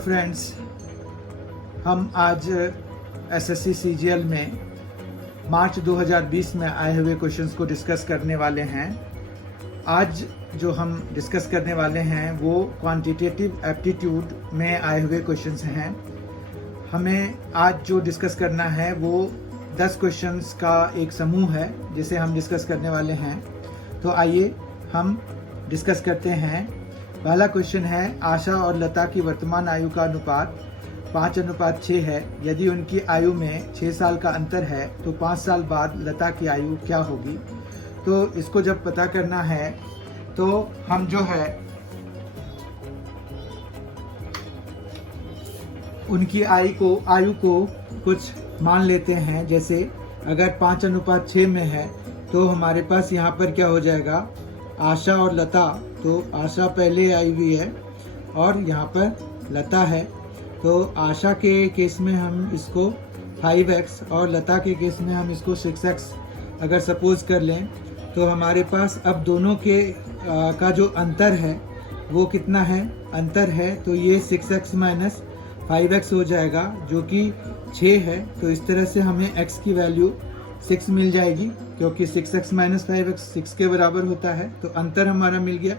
Friends, हम आज SSC CGL में मार्च 2020 में आए हुए क्वेश्चंस को डिस्कस करने वाले हैं। आज जो हम डिस्कस करने वाले हैं वो क्वांटिटेटिव एप्टीट्यूड में आए हुए क्वेश्चंस हैं। हमें आज जो डिस्कस करना है वो 10 क्वेश्चंस का एक समूह है जिसे हम डिस्कस करने वाले हैं। तो आइए हम डिस्कस करते हैं। पहला क्वेश्चन है, आशा और लता की वर्तमान आयु का अनुपात 5:6 है। यदि उनकी आयु में 6 साल का अंतर है तो 5 साल बाद लता की आयु क्या होगी। तो इसको जब पता करना है तो हम जो है उनकी आयु को कुछ मान लेते हैं। जैसे अगर 5:6 में है तो हमारे पास यहाँ पर क्या हो जाएगा, आशा और लता। तो आशा पहले आई हुई है और यहाँ पर लता है। तो आशा के केस में हम इसको 5x और लता के केस में हम इसको 6x अगर सपोज कर लें तो हमारे पास अब दोनों के का जो अंतर है वो कितना है, अंतर है तो ये 6x माइनस 5x हो जाएगा जो कि 6 है। तो इस तरह से हमें x की वैल्यू 6 मिल जाएगी क्योंकि 6x माइनस 5x 6 के बराबर होता है। तो अंतर हमारा मिल गया।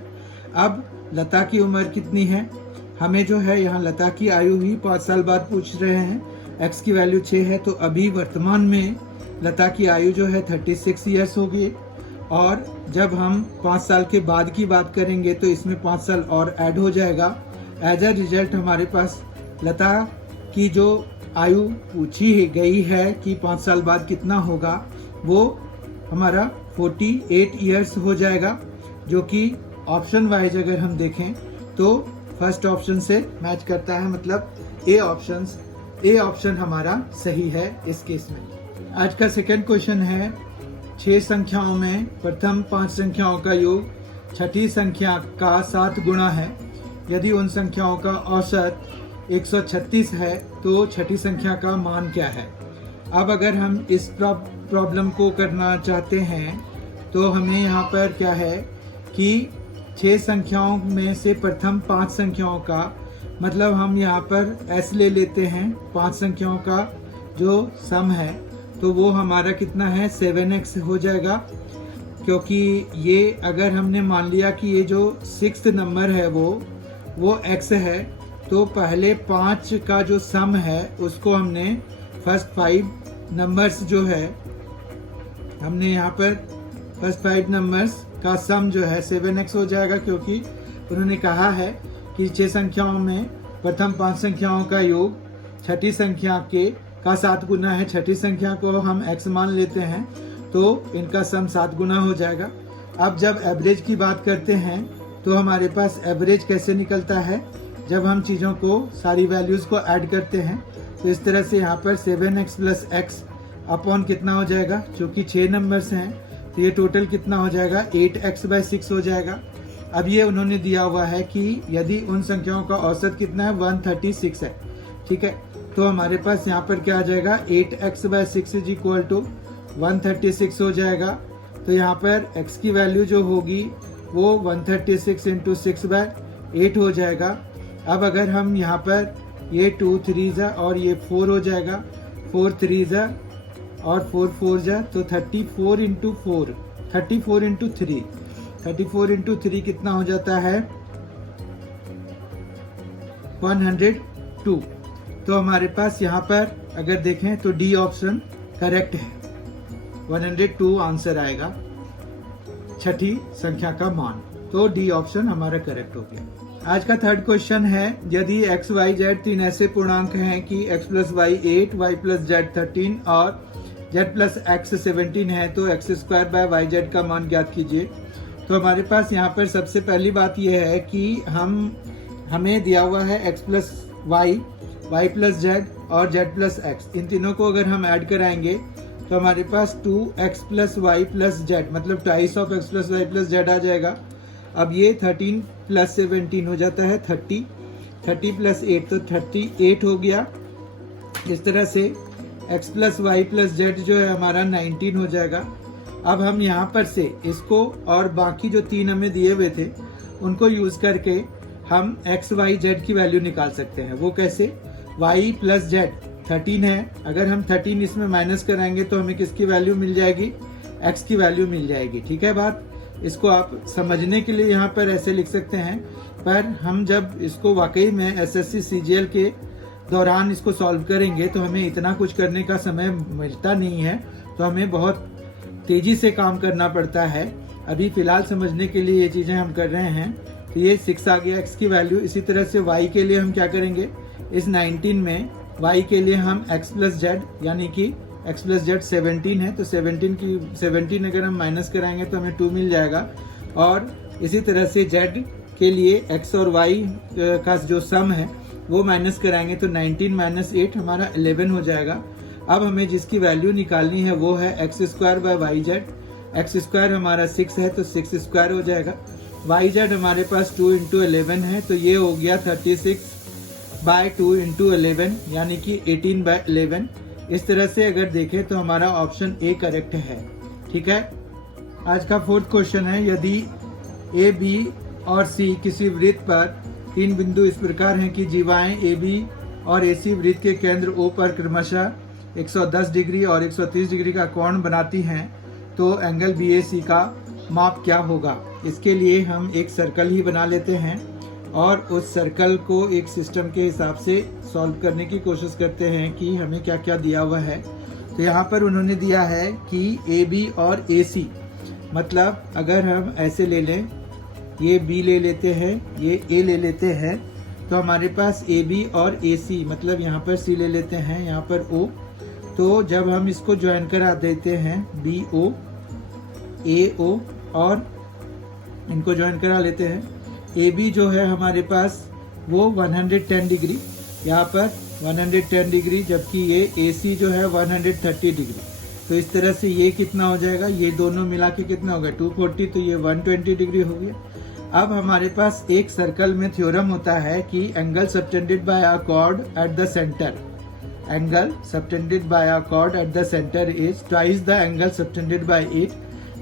अब लता की उम्र कितनी है, हमें जो है यहाँ लता की आयु ही 5 साल बाद पूछ रहे हैं। x की वैल्यू 6 है तो अभी वर्तमान में लता की आयु जो है 36 ईयर्स होगी। और जब हम 5 साल के बाद की बात करेंगे तो इसमें 5 साल और ऐड हो जाएगा। एज अ रिजल्ट हमारे पास लता की जो आयु पूछी गई है कि 5 साल बाद कितना होगा वो हमारा 48 ईयर्स हो जाएगा, जो कि ऑप्शन वाइज अगर हम देखें तो फर्स्ट ऑप्शन से मैच करता है। मतलब ए ऑप्शन हमारा सही है इस केस में। आज का सेकंड क्वेश्चन है, 6 संख्याओं में प्रथम 5 संख्याओं का योग छठी संख्या का 7 गुणा है। यदि उन संख्याओं का औसत 136 है तो छठी संख्या का मान क्या है। अब अगर हम इस प्रॉब्लम को करना चाहते हैं तो हमें यहाँ पर क्या है कि 6 संख्याओं में से प्रथम 5 संख्याओं का मतलब हम यहाँ पर s ले लेते हैं। 5 संख्याओं का जो सम है तो वो हमारा कितना है, 7x हो जाएगा। क्योंकि ये अगर हमने मान लिया कि ये जो 6th नंबर है वो x है तो पहले 5 का जो सम है उसको हमने फर्स्ट 5 नंबर्स जो है हमने यहाँ पर फर्स्ट 5 नंबर्स का सम जो है 7x हो जाएगा। क्योंकि उन्होंने कहा है कि 6 संख्याओं में प्रथम 5 संख्याओं का योग छठी संख्या का 7 गुना है। छठी संख्या को हम x मान लेते हैं तो इनका सम 7 गुना हो जाएगा। अब जब एवरेज की बात करते हैं तो हमारे पास एवरेज कैसे निकलता है, जब हम चीज़ों को सारी वैल्यूज़ को ऐड करते हैं तो इस तरह से यहाँ पर 7x प्लस x अपॉन कितना हो जाएगा, चूँकि 6 नंबर्स हैं तो ये टोटल कितना हो जाएगा, 8x/6 हो जाएगा। अब ये उन्होंने दिया हुआ है कि यदि उन संख्याओं का औसत कितना है, 136 है। ठीक है, तो हमारे पास यहाँ पर क्या आ जाएगा, 8x/6 इज इक्वल टू 136 हो जाएगा। तो यहाँ पर x की वैल्यू जो होगी वो 136 इंटू 6/8 हो जाएगा। अब अगर हम यहाँ पर ये 2 3 और ये 4 हो जाएगा, 4 3 और 4 4 तो 34 इंटू 4, 34 इंटू 3, 34 इंटू 3 कितना हो जाता है, 102। तो हमारे पास यहाँ पर अगर देखें तो डी ऑप्शन करेक्ट है, 102 आंसर आएगा छठी संख्या का मान। तो डी ऑप्शन हमारा करेक्ट हो गया। आज का थर्ड क्वेश्चन है, यदि x y z 3 ऐसे पूर्णांक हैं कि x plus y 8, y plus z 13 और z प्लस x 17 है तो x²/yz का मान ज्ञात कीजिए। तो हमारे पास यहाँ पर सबसे पहली बात यह है कि हमें दिया हुआ है x plus y, y plus z और z प्लस x। इन तीनों को अगर हम ऐड कराएंगे तो हमारे पास 2x plus y plus z मतलब 2x plus y plus z आ जाएगा। अब ये 13 प्लस 17 हो जाता है 30, 30 प्लस 8 तो 38 हो गया। इस तरह से x plus y plus z जो है हमारा 19 हो जाएगा। अब हम यहाँ पर से इसको और बाकी जो 3 हमें दिए हुए थे उनको यूज़ करके हम एक्स वाई जेड की वैल्यू निकाल सकते हैं। वो कैसे? वाई प्लस जेड 13 है, अगर हम 13 इसमें माइनस कराएंगे तो हमें किसकी वैल्यू मिल जाएगी? एक्स की वैल्यू मिल जाएगी। ठीक है बात? इसको आप समझने के लिए यहाँ पर ऐसे लिख सकते हैं, पर हम जब इसको वाकई में एसएससी सीजीएल के दौरान इसको सॉल्व करेंगे तो हमें इतना कुछ करने का समय मिलता नहीं है, तो हमें बहुत तेजी से काम करना पड़ता है। अभी फिलहाल समझने के लिए ये चीजें हम कर रहे हैं। तो ये 6 आ गया एक्स की वैल्यू। इसी तरह से वाई के लिए हम क्या करेंगे? इस 19 में वाई के लिए हम एक्स प्लस जेड, यानी कि एक्स प्लस जेड 17 है, तो 17 अगर हम माइनस कराएंगे तो हमें 2 मिल जाएगा। और इसी तरह से जेड के लिए एक्स और वाई का जो सम है वो माइनस कराएंगे तो 19 माइनस 8 हमारा 11 हो जाएगा। अब हमें जिसकी वैल्यू निकालनी है वो है x square by y z. X square हमारा 6 है तो 6 स्क्वायर हो जाएगा। वाई जेड हमारे पास 2 इंटू 11 है, तो ये हो गया 36 बाय 2 इंटू 11, यानी कि 18 बाय 11। इस तरह से अगर देखें तो हमारा ऑप्शन ए करेक्ट है। ठीक है। आज का 4th क्वेश्चन है, यदि ए, बी और सी किसी वृत्त पर 3 बिंदु इस प्रकार हैं कि जीवाएं ए, बी और ए सी वृत्त के केंद्र ओ पर क्रमशः 110 डिग्री और 130 डिग्री का कोण बनाती हैं, तो एंगल बी ए सी का माप क्या होगा? इसके लिए हम एक सर्कल ही बना लेते हैं और उस सर्कल को एक सिस्टम के हिसाब से सॉल्व करने की कोशिश करते हैं कि हमें क्या क्या दिया हुआ है। तो यहाँ पर उन्होंने दिया है कि ए बी और ए सी, मतलब अगर हम ऐसे ले लें, ये बी ले लेते हैं, ये ए ले लेते हैं, तो हमारे पास ए बी और ए सी, मतलब यहाँ पर सी ले लेते हैं, यहाँ पर ओ। तो जब हम इसको ज्वाइन करा देते हैं बी ओ ए ओ और इनको ज्वाइन करा लेते हैं, ए बी जो है हमारे पास वो 110 डिग्री, यहाँ पर 110 डिग्री, जबकि ये ए सी जो है 130 डिग्री। तो इस तरह से ये कितना हो जाएगा? ये दोनों मिला के कितना होगा? 240, तो ये 120 डिग्री हो गया। अब हमारे पास एक सर्कल में थ्योरम होता है कि angle subtended bye a cord at the centre, angle subtended bye a cord at the centre is twice the angle subtended bye it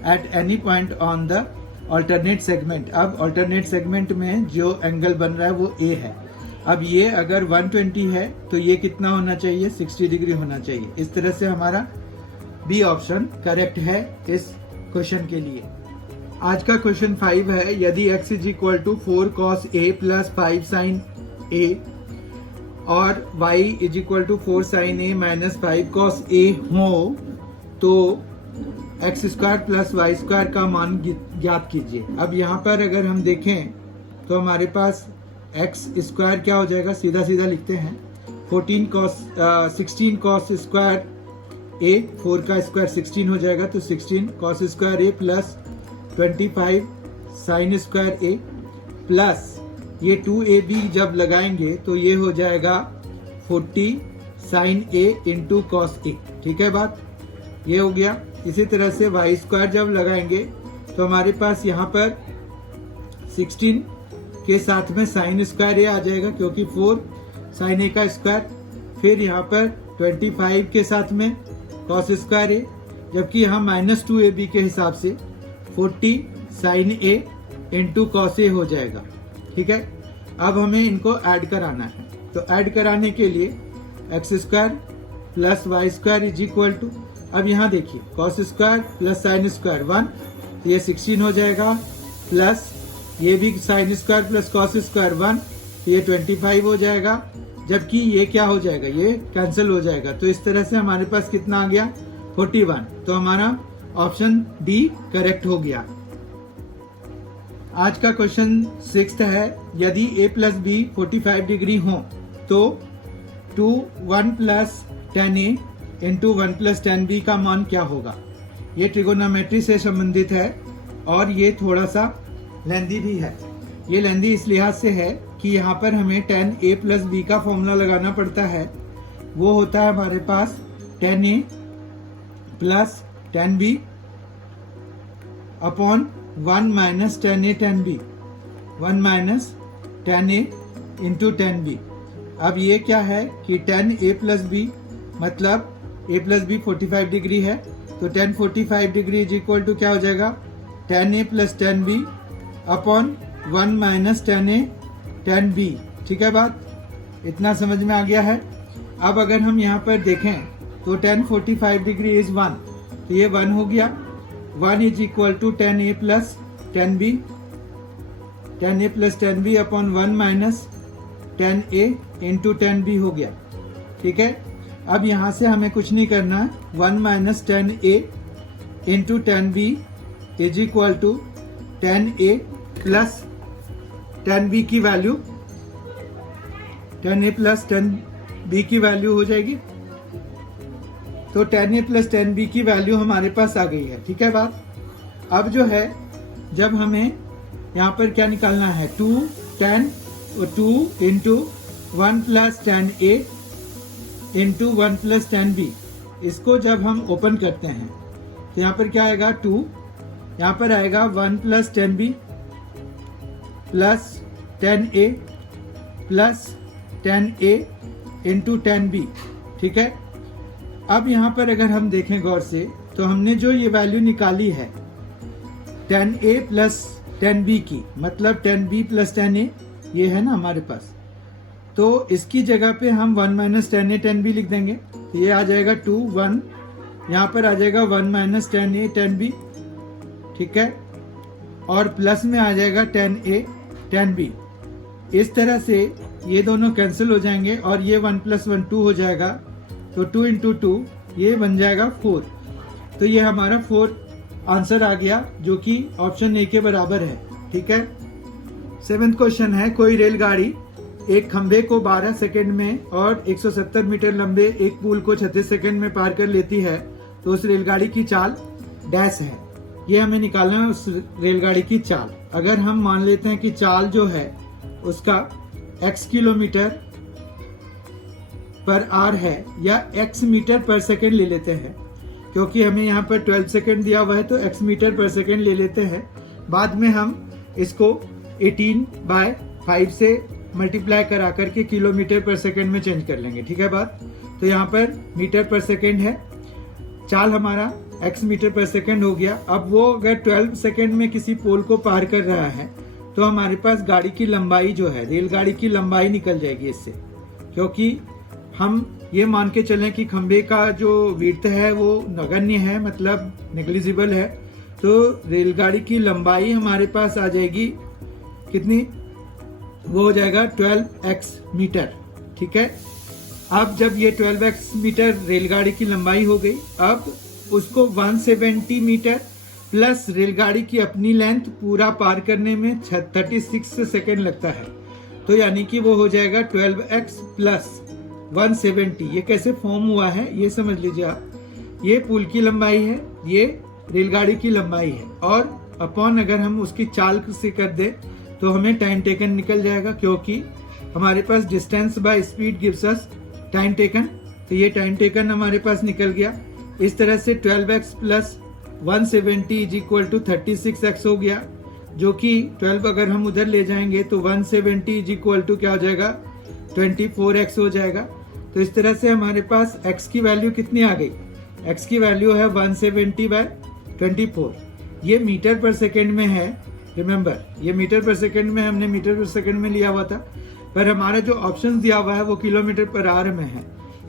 at any point on the alternate segment. अब alternate segment में जो angle बन रहा है वो ए है। अब ये अगर 120 है तो ये कितना होना चाहिए? 60 डिग्री होना चाहिए। इस तरह से हमारा बी ऑप्शन करेक्ट है इस क्वेश्चन के लिए। आज का क्वेश्चन 5 है, यदि x is equal to 4 cos a plus 5 sin a और y is equal to 4 sin a minus 5 cos a हो, तो x square plus y square का मान ज्ञात कीजिए। अब यहाँ पर अगर हम देखें तो हमारे पास एक्स स्क्वायर क्या हो जाएगा? सीधा सीधा लिखते हैं 16 cos स्क्वायर ए, 4 का स्क्वायर 16 हो जाएगा, तो 16 cos स्क्वायर ए प्लस 25 sin स्क्वायर ए प्लस ये 2ab जब लगाएंगे तो ये हो जाएगा 40 sin a into cos A. ठीक है बात? ये हो गया। इसी तरह से वाई स्क्वायर जब लगाएंगे तो हमारे पास यहाँ पर 16 के साथ में साइन स्क्वायर ए आ जाएगा, क्योंकि 4 साइन ए का स्क्वायर, फिर यहाँ पर 25 के साथ में कॉस स्क्वायर ए, जबकि यहाँ -2ab के हिसाब से 40 sign A into cos A हो जाएगा। ठीक है। अब हमें इनको ऐड कराना है, तो ऐड कराने के लिए x square plus y square is equal to, अब यहाँ देखिए cos square plus sine square 1, तो ये 16 हो जाएगा, प्लस ये भी sine square plus cos square 1, तो ये 25 हो जाएगा, जबकि ये क्या हो जाएगा? ये कैंसिल हो जाएगा। तो इस तरह से हमारे पास कितना आ गया? 41। तो हमारा ऑप्शन डी करेक्ट हो गया। आज का क्वेश्चन 6 है, यदि a प्लस बी 45 डिग्री हो तो 1 plus 10a into 1 plus 10b का मान क्या होगा? ये ट्रिगोनोमेट्री से संबंधित है और ये थोड़ा सा लेंदी भी है। ये लेंदी इस लिहाज से है कि यहाँ पर हमें 10a प्लस b का फॉर्मूला लगाना पड़ता है। वो होता है हमारे पास 10a plus 10b upon 1 minus 10a 10b, 1 minus 10a into 10b। अब ये क्या है कि 10a प्लस b, मतलब a प्लस बी 45 डिग्री है, तो 10 45 डिग्री इज इक्वल टू क्या हो जाएगा? 10a plus 10b upon 1 minus 10a tan b। ठीक है बात, इतना समझ में आ गया है। अब अगर हम यहाँ पर देखें तो tan 45 डिग्री इज 1, तो ये 1 हो गया। 1 is equal to tan a plus tan b, tan a plus tan b upon 1 minus tan a into tan b हो गया। ठीक है, अब यहाँ से हमें कुछ नहीं करना है। 1 minus tan a into tan b is equal to tan a plus tan b की value, tan a plus tan b की वैल्यू हो जाएगी। तो tan a plus tan b की वैल्यू हमारे पास आ गई है। ठीक है बात। अब जो है जब हमें यहाँ पर क्या निकालना है, 2 into 1 plus tan a into 1 plus tan b, इसको जब हम ओपन करते हैं तो यहाँ पर क्या आएगा 2, यहाँ पर आएगा 1 plus tan b plus tan a plus tan a into tan b। ठीक है, अब यहाँ पर अगर हम देखें गौर से तो हमने जो ये वैल्यू निकाली है tan a plus tan b की, मतलब tan b plus tan a ये है ना हमारे पास, तो इसकी जगह पे हम 1 minus tan a tan b लिख देंगे। तो ये आ जाएगा 2 1, यहाँ पर आ जाएगा 1 minus tan a tan b। ठीक है, और प्लस में आ जाएगा tan a tan b। इस तरह से ये दोनों कैंसिल हो जाएंगे और ये 1 प्लस 1 2 हो जाएगा, तो 2 इंटू 2 ये बन जाएगा 4। तो ये हमारा 4 आंसर आ गया, जो कि ऑप्शन ए के बराबर है। ठीक है, 7th क्वेश्चन है, कोई रेलगाड़ी एक खंभे को 12 सेकंड में और 170 मीटर लंबे एक पुल को 36 सेकंड में पार कर लेती है, तो उस रेलगाड़ी की चाल डैश है। ये हमें निकालना है उस रेलगाड़ी की चाल। अगर हम मान लेते हैं कि चाल जो है उसका x किलोमीटर पर आवर है या x मीटर पर सेकंड ले लेते हैं, क्योंकि हमें यहाँ पर 12 सेकंड दिया हुआ है तो x मीटर पर सेकंड ले लेते हैं। बाद में हम इसको 18/5 से मल्टीप्लाई करा करके किलोमीटर पर सेकंड में चेंज कर लेंगे। ठीक है बात। तो यहाँ पर मीटर पर सेकंड है, चाल हमारा x मीटर पर सेकंड हो गया। अब वो अगर 12 सेकंड में किसी पोल को पार कर रहा है तो हमारे पास गाड़ी की लंबाई जो है, रेलगाड़ी की लंबाई निकल जाएगी इससे, क्योंकि हम ये मान के चलें कि खंबे का जो विड्थ है वो नगण्य है, मतलब नेग्लिजिबल है, तो रेलगाड़ी की लंबाई हमारे पास आ जाएगी कितनी, वो हो जाएगा 12x मीटर। ठीक है, अब जब ये 12x मीटर रेलगाड़ी की लंबाई हो गई, अब उसको 170 मीटर प्लस रेलगाड़ी की अपनी लेंथ पूरा पार करने में 36 सेकेंड लगता है, तो यानी कि वो हो जाएगा 12x प्लस 170। ये कैसे फॉर्म हुआ है ये समझ लीजिए आप। ये पुल की लंबाई है, ये रेलगाड़ी की लंबाई है, और अपॉन अगर हम उसकी चाल से कर दे तो हमें टाइम टेकन निकल जाएगा, क्योंकि हमारे पास distance by speed gives us time taken. तो ये टाइम टेकन हमारे पास निकल गया। इस तरह से 12x plus 170 is equal to 36x हो गया, जो कि 12 अगर हम उधर ले जाएंगे तो 170 इज इक्वल टू क्या हो जाएगा, 24x हो जाएगा। तो इस तरह से हमारे पास x की वैल्यू कितनी आ गई, x की वैल्यू है 170/24। ये मीटर पर सेकेंड में है, रिमेम्बर ये मीटर पर सेकेंड में, हमने मीटर पर सेकेंड में लिया हुआ था, पर हमारा जो ऑप्शन दिया हुआ है वो किलोमीटर पर आवर में है।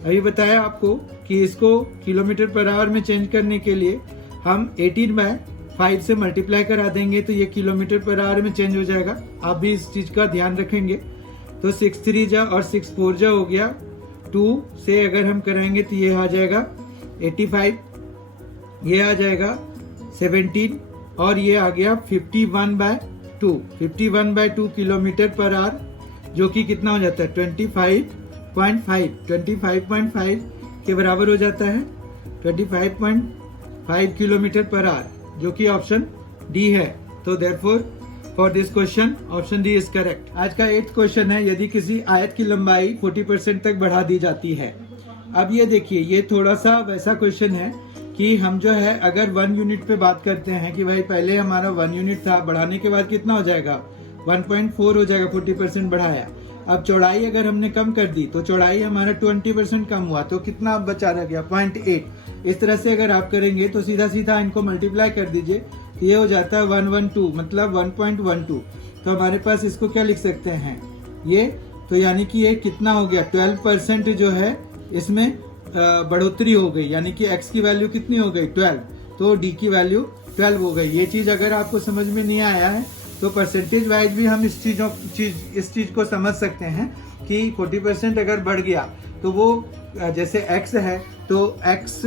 अभी बताया आपको कि इसको किलोमीटर पर आवर में चेंज करने के लिए हम 18/5 से मल्टीप्लाई करा देंगे, तो ये किलोमीटर पर आवर में चेंज हो जाएगा। आप भी इस चीज का ध्यान रखेंगे। तो 6 3 जा और 6 4 जा हो गया, 2 से अगर हम कराएंगे तो ये आ जाएगा 85, ये आ जाएगा 17 और ये आ गया 51/2, 51/2 किलोमीटर पर आवर, जो कि कितना हो जाता है 25.5 के बराबर हो जाता है, 25.5 किलोमीटर पर आवर, जो कि ऑप्शन डी है। तो therefore for this question option D is correct. आज का 8th क्वेश्चन है, यदि किसी आयत की लंबाई 40% तक बढ़ा दी जाती है। अब ये देखिए, ये थोड़ा सा वैसा क्वेश्चन है कि हम जो है अगर 1 यूनिट पे बात करते हैं कि भाई पहले हमारा 1 यूनिट था, बढ़ाने के बाद कितना हो जाएगा 1.4 हो जाएगा, 40% बढ़ाया। अब चौड़ाई अगर हमने कम कर दी तो चौड़ाई हमारा 20% कम हुआ, तो कितना अब बचा रह गया 0.8। इस तरह से अगर आप करेंगे तो सीधा सीधा इनको मल्टीप्लाई कर दीजिए, तो ये हो जाता है 112, मतलब 1.12। तो हमारे पास इसको क्या लिख सकते हैं, ये तो यानी कि ये कितना हो गया 12% जो है इसमें बढ़ोतरी हो गई, यानी कि x की वैल्यू कितनी हो गई 12, तो d की वैल्यू 12 हो गई। ये चीज अगर आपको समझ में नहीं आया है तो परसेंटेज वाइज भी हम इस चीज को समझ सकते हैं कि 40% अगर बढ़ गया तो वो जैसे x है तो x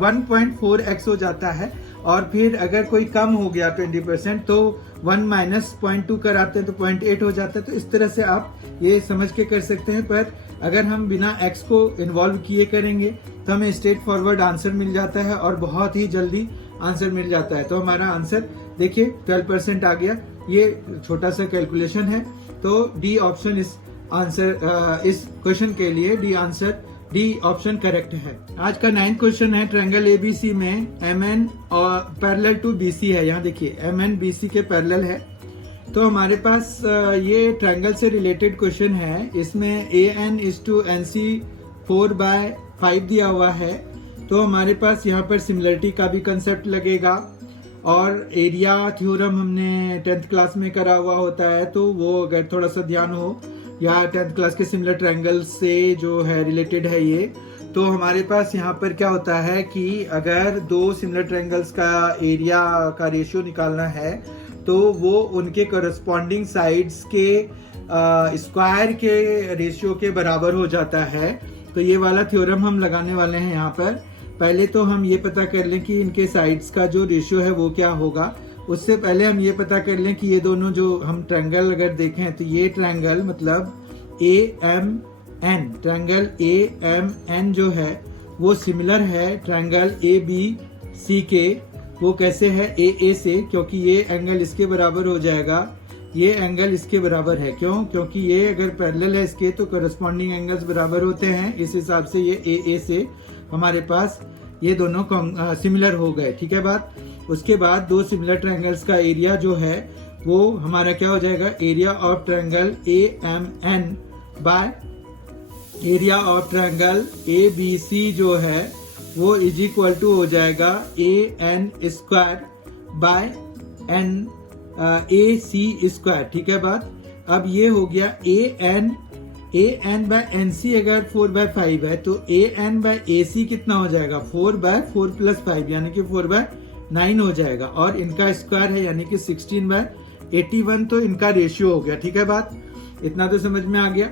1.4x हो जाता है, और फिर अगर कोई कम हो गया 20% तो 1 माइनस 0.2 कराते हैं तो 0.8 हो जाता है। तो इस तरह से आप ये समझ के कर सकते हैं, पर अगर हम बिना x को इन्वॉल्व किए करेंगे तो हमें स्ट्रेट फॉरवर्ड आंसर मिल जाता है और बहुत ही जल्दी आंसर मिल जाता है। तो हमारा आंसर देखिए 12% आ गया। ये छोटा सा कैलकुलेशन है, तो डी ऑप्शन इस आंसर इस क्वेश्चन के लिए डी ऑप्शन करेक्ट है। आज का 9th क्वेश्चन है, ट्रायंगल एबीसी में MN और पैरेलल टू BC है। यहाँ देखिए MN BC के पैरेलल है। तो हमारे पास ये ट्रायंगल से रिलेटेड क्वेश्चन है। इसमें AN is to NC 4/5 दिया हुआ है। तो हमारे पास यहाँ पर सिमिलरिटी का भी कंसेप्ट लगेगा, और एरिया थ्योरम हमने 10th क्लास में करा हुआ होता है, तो वो अगर थोड़ा सा ध्यान हो, या 10th क्लास के सिमिलर ट्रायंगल से जो है रिलेटेड है ये। तो हमारे पास यहाँ पर क्या होता है कि अगर दो सिमिलर ट्रायंगल्स का एरिया का रेशियो निकालना है तो वो उनके करस्पॉन्डिंग साइड्स के स्क्वायर के रेशियो के बराबर हो जाता है। तो ये वाला थ्योरम हम लगाने वाले हैं यहाँ पर। पहले तो हम ये पता कर लें कि इनके साइड्स का जो रेशियो है वो क्या होगा। उससे पहले हम ये पता कर लें कि ये दोनों जो हम ट्रायंगल अगर देखें तो ये ट्रायंगल मतलब AMN, ट्रायंगल AMN जो है वो सिमिलर है ट्रायंगल ABC के। वो कैसे है AA से, क्योंकि ये एंगल इसके बराबर हो जाएगा, ये एंगल इसके बराबर है। क्यों? क्योंकि ये अगर पैरेलल है इसके तो करस्पॉन्डिंग एंगल्स बराबर होते हैं। इस हिसाब से ये AA से हमारे पास ये दोनों सिमिलर हो गए। ठीक है बात। उसके बाद दो सिमिलर ट्रायंगल्स का एरिया जो है वो हमारा क्या हो जाएगा, area of triangle AMN by area of triangle ABC जो है वो इज इक्वल टू हो जाएगा AN square by AC square. ठीक है बात। अब ये हो गया AN बाय NC अगर 4/5 है तो AN बाय AC कितना हो जाएगा 4/4 + 5 यानी कि 4/9 हो जाएगा, और इनका स्क्वायर है यानी कि 16/81। तो इनका रेशियो हो गया। ठीक है बात, इतना तो समझ में आ गया।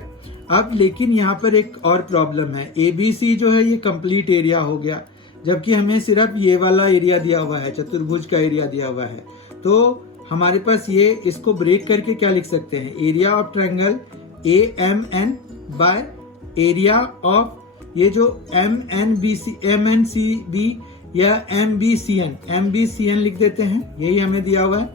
अब लेकिन यहाँ पर एक और प्रॉब्लम है। ABC जो है ये कंप्लीट एरिया हो गया, जबकि हमें सिर्फ ये वाला एरिया दिया हुआ है, चतुर्भुज का एरिया दिया हुआ है। तो हमारे पास ये इसको ब्रेक करके क्या लिख सकते हैं, area of triangle AMN by area of ये जो MNCB या MBCN लिख देते हैं, यही हमें दिया हुआ है,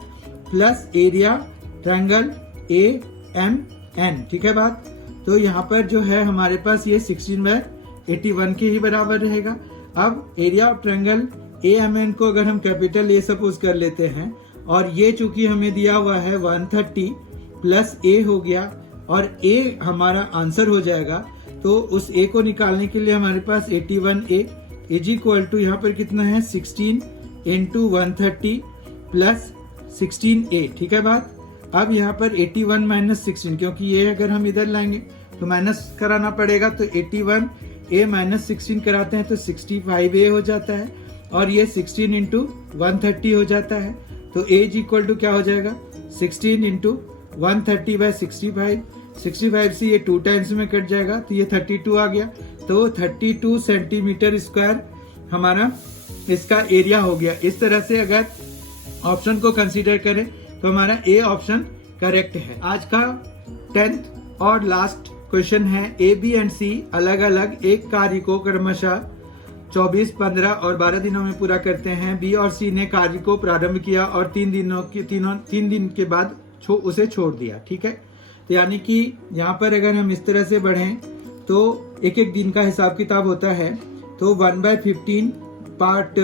प्लस एरिया ट्रायंगल AMN। ठीक है बात। तो यहाँ पर जो है हमारे पास ये 16/81 के ही बराबर रहेगा। अब एरिया ऑफ ट्रायंगल AMN को अगर हम कैपिटल A सपोज कर लेते हैं, और ये चूंकि हमें दिया हुआ है 130 प्लस A हो गया, और A हमारा आंसर हो जाएगा। तो उस A को निकालने के लिए हमारे पास 81A इज इक्वल टू यहाँ पर कितना है 16 × 130 प्लस 16A। ठीक है बात। अब यहाँ पर 81 - 16, क्योंकि ये अगर हम इधर लाएंगे तो माइनस कराना पड़ेगा, तो 81A - 16 कराते हैं तो 65A हो जाता है, और ये 16 × 130 हो जाता है। तो A इज इक्वल टू क्या हो जाएगा 16 × 130/65। 65 से ये 2 टाइम्स में कट जाएगा तो ये 32 आ गया। तो 32 सेंटीमीटर स्क्वायर हमारा इसका एरिया हो गया। इस तरह से अगर ऑप्शन को कंसीडर करें तो हमारा A ऑप्शन करेक्ट है। आज का 10th और लास्ट क्वेश्चन है, A, B एंड C अलग अलग एक कार्य को क्रमशः 24, 15 और 12 दिनों में पूरा करते हैं। B और C ने कार्य को प्रारंभ किया और 3 दिन के बाद उसे छोड़ दिया। ठीक है। तो यानी कि यहाँ पर अगर हम इस तरह से बढ़ें तो एक एक दिन का हिसाब किताब होता है। तो 1/15 पार्ट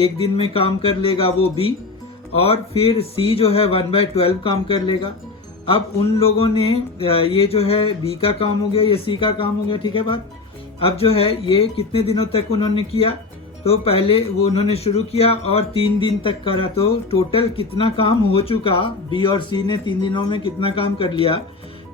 एक दिन में काम कर लेगा वो B, और फिर C जो है 1/12 काम कर लेगा। अब उन लोगों ने ये जो है B का काम हो गया, ये C का काम हो गया। ठीक है बात। अब जो है ये कितने दिनों तक उन्होंने किया, तो पहले वो उन्होंने शुरू किया और 3 दिन तक करा। तो टोटल कितना काम हो चुका, B और C ने 3 दिनों में कितना काम कर लिया,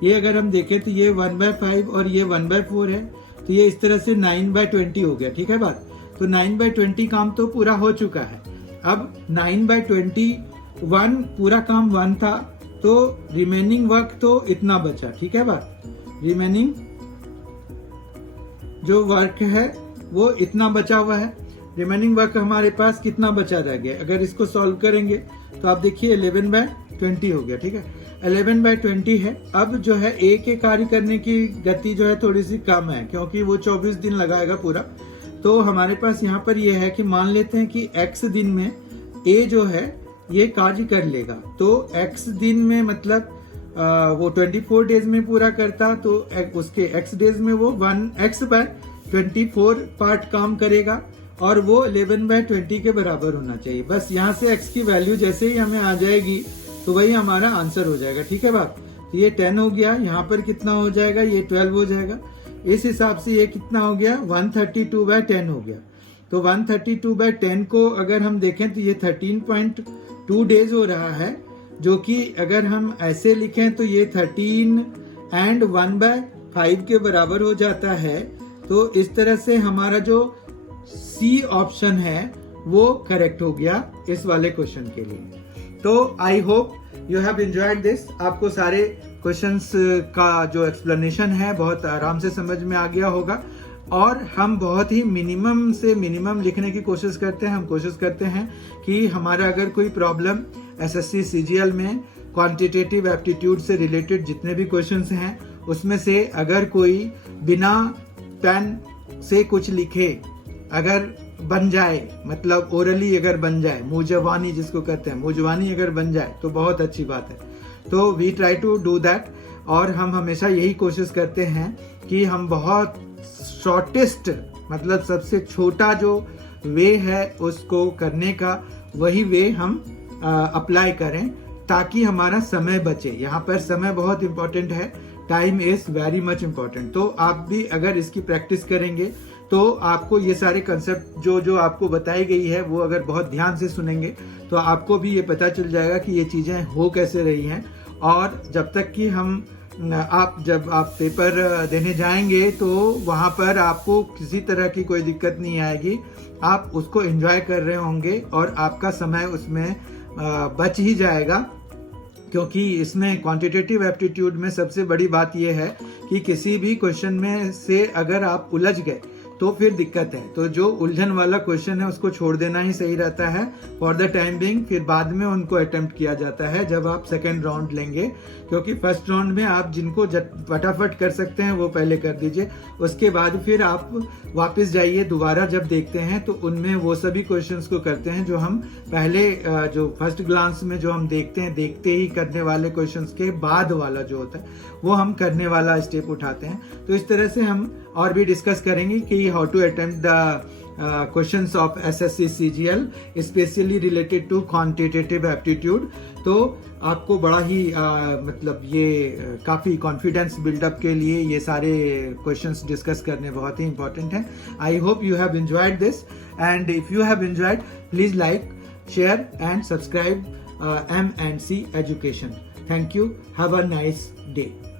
ये अगर हम देखें तो ये 1/5 और ये 1/4 है, तो ये इस तरह से 9/20 हो गया। ठीक है बात। तो 9/20 काम तो पूरा हो चुका है। अब 9/21 पूरा काम 1 था, तो रिमेनिंग वर्क तो इतना बचा। ठीक है बात। रिमेनिंग जो वर्क है वो इतना बचा हुआ है। रिमेनिंग वर्क हमारे पास कितना बचा रह गया, अगर इसको सॉल्व करेंगे तो आप देखिए 11/20 हो गया। ठीक है, 11/20 है। अब जो है ए के कार्य करने की गति जो है थोड़ी सी कम है, क्योंकि वो 24 दिन लगाएगा पूरा। तो हमारे पास यहाँ पर ये है कि मान लेते हैं कि x दिन में ए जो है ये कार्य कर लेगा। तो x दिन में मतलब वो 24 डेज में पूरा करता, तो उसके x डेज में वो 1x/24 पार्ट काम करेगा, और वो 11/20 के बराबर होना चाहिए। बस यहाँ से x की वैल्यू जैसे ही हमें आ जाएगी तो वही हमारा आंसर हो जाएगा। ठीक है बात। तो ये 10 हो गया, यहाँ पर कितना हो जाएगा, ये 12 हो जाएगा। इस हिसाब से ये कितना हो गया, 132/10 हो गया। तो 132/10 को अगर हम देखें तो ये 13.2 डेज हो रहा है, जो कि अगर हम ऐसे लिखें तो ये 13 and 1/5 के बराबर हो जाता है। तो इस तरह से हमारा जो सी ऑप्शन है वो करेक्ट हो गया इस वाले क्वेश्चन के लिए। तो I hope you have enjoyed this. आपको सारे क्वेश्चंस का जो एक्सप्लेनेशन है बहुत आराम से समझ में आ गया होगा, और हम बहुत ही मिनिमम से मिनिमम लिखने की कोशिश करते हैं। हम कोशिश करते हैं कि हमारा अगर कोई प्रॉब्लम एसएससी सीजीएल में क्वांटिटेटिव एप्टीट्यूड से रिलेटेड जितने भी क्वेश्चंस हैं उसमें से अगर कोई बिना पेन से कुछ लिखे अगर बन जाए, मतलब ओरली अगर बन जाए, मुजवानी जिसको कहते हैं, मुजवानी अगर बन जाए तो बहुत अच्छी बात है। तो we try to do that, और हम हमेशा यही कोशिश करते हैं कि हम बहुत शॉर्टेस्ट मतलब सबसे छोटा जो वे है उसको करने का वही वे हम अप्लाई करें, ताकि हमारा समय बचे। यहाँ पर समय बहुत इंपॉर्टेंट है, time is very much important. तो आप भी अगर इसकी प्रैक्टिस करेंगे तो आपको ये सारे कंसेप्ट जो आपको बताई गई है वो अगर बहुत ध्यान से सुनेंगे तो आपको भी ये पता चल जाएगा कि ये चीजें हो कैसे रही हैं। और जब तक कि जब आप पेपर देने जाएंगे तो वहाँ पर आपको किसी तरह की कोई दिक्कत नहीं आएगी, आप उसको एंजॉय कर रहे होंगे और आपका समय उसमें बच ही जाएगा। क्योंकि इसमें क्वांटिटेटिव एप्टीट्यूड में सबसे बड़ी बात यह है कि किसी भी क्वेश्चन में से अगर आप उलझ गए तो फिर दिक्कत है। तो जो उलझन वाला क्वेश्चन है उसको छोड़ देना ही सही रहता है फॉर द टाइम बिंग। फिर बाद में उनको अटेम्प्ट किया जाता है जब आप सेकेंड राउंड लेंगे, क्योंकि फर्स्ट राउंड में आप जिनको फटाफट कर सकते हैं वो पहले कर दीजिए, उसके बाद फिर आप वापस जाइए दोबारा जब देखते हैं तो उनमें वो सभी क्वेश्चंस को करते हैं जो हम पहले जो फर्स्ट ग्लांस में जो हम देखते ही करने वाले क्वेश्चंस के बाद वाला जो होता है वो हम करने वाला स्टेप उठाते हैं। तो इस तरह से हम और भी डिस्कस करेंगे कि how to attempt the questions of SSC CGL specially related to quantitative aptitude. तो आपको बड़ा ही मतलब ये काफ़ी कॉन्फिडेंस बिल्डअप के लिए ये सारे क्वेश्चंस डिस्कस करने बहुत ही इंपॉर्टेंट हैं। I hope you have enjoyed this, and if you have enjoyed please like, share and subscribe M&C Education. Thank you. Have a nice day.